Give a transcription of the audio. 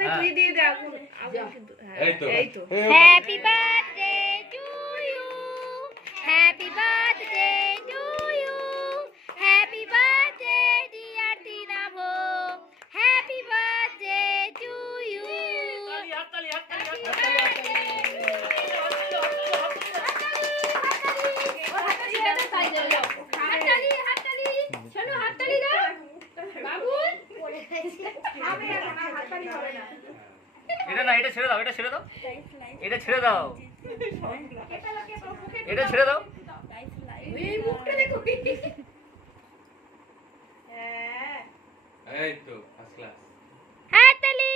মাথায় তুই দিয়ে দে আগুন কিন্তু এই তো happy birthday to you, happy birthday to you, happy birthday dear টিনাভ, হ্যাপি বার্থডে টু ইউ। এটা না, এটা ছেড়ে দাও, এটা ছেড়ে দাও, এটা ছেড়ে দাও, এটা ছেড়ে দাও। এই মুখটা দেখো। এই তো ফার্স্ট ক্লাস। হাততালি।